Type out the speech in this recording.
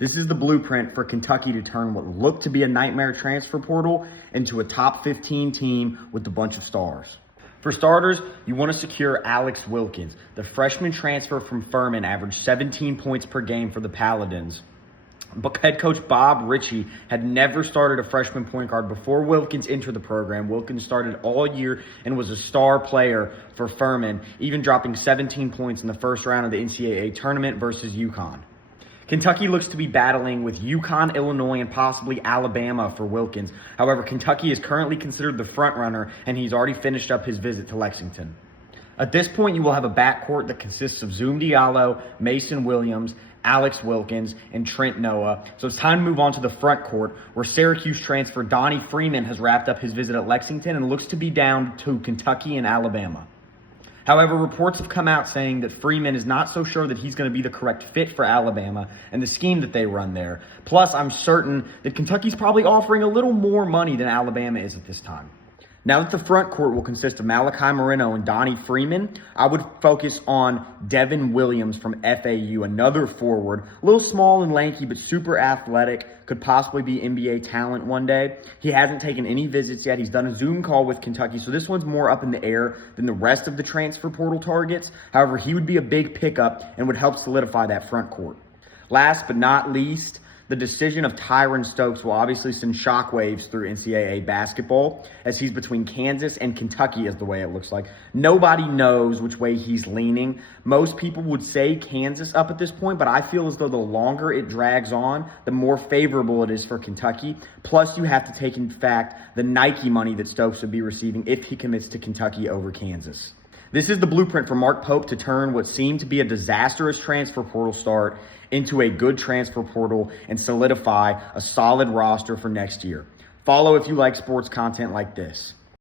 This is the blueprint for Kentucky to turn what looked to be a nightmare transfer portal into a top 15 team with a bunch of stars. For starters, you want to secure Alex Wilkins. The freshman transfer from Furman averaged 17 points per game for the Paladins. But head coach Bob Ritchie had never started a freshman point guard before Wilkins entered the program. Wilkins started all year and was a star player for Furman, even dropping 17 points in the first round of the NCAA tournament versus UConn. Kentucky looks to be battling with UConn, Illinois, and possibly Alabama for Wilkins. However, Kentucky is currently considered the front runner, and he's already finished up his visit to Lexington. At this point, you will have a backcourt that consists of Zoom Diallo, Mason Williams, Alex Wilkins, and Trent Noah. So it's time to move on to the front court, where Syracuse transfer Donnie Freeman has wrapped up his visit at Lexington and looks to be down to Kentucky and Alabama. However, reports have come out saying that Freeman is not so sure that he's going to be the correct fit for Alabama and the scheme that they run there. Plus, I'm certain that Kentucky's probably offering a little more money than Alabama is at this time. Now that the front court will consist of Malachi Moreno and Donnie Freeman, I would focus on Devin Williams from FAU, another forward, a little small and lanky, but super athletic, could possibly be NBA talent one day. He hasn't taken any visits yet. He's done a Zoom call with Kentucky, so this one's more up in the air than the rest of the transfer portal targets. However, he would be a big pickup and would help solidify that front court. Last but not least, the decision of Tyron Stokes will obviously send shockwaves through NCAA basketball, as he's between Kansas and Kentucky is the way it looks like. Nobody knows which way he's leaning. Most people would say Kansas up at this point, but I feel as though the longer it drags on, the more favorable it is for Kentucky. Plus, you have to take in fact the Nike money that Stokes would be receiving if he commits to Kentucky over Kansas. This is the blueprint for Mark Pope to turn what seemed to be a disastrous transfer portal start into a good transfer portal and solidify a solid roster for next year. Follow if you like sports content like this.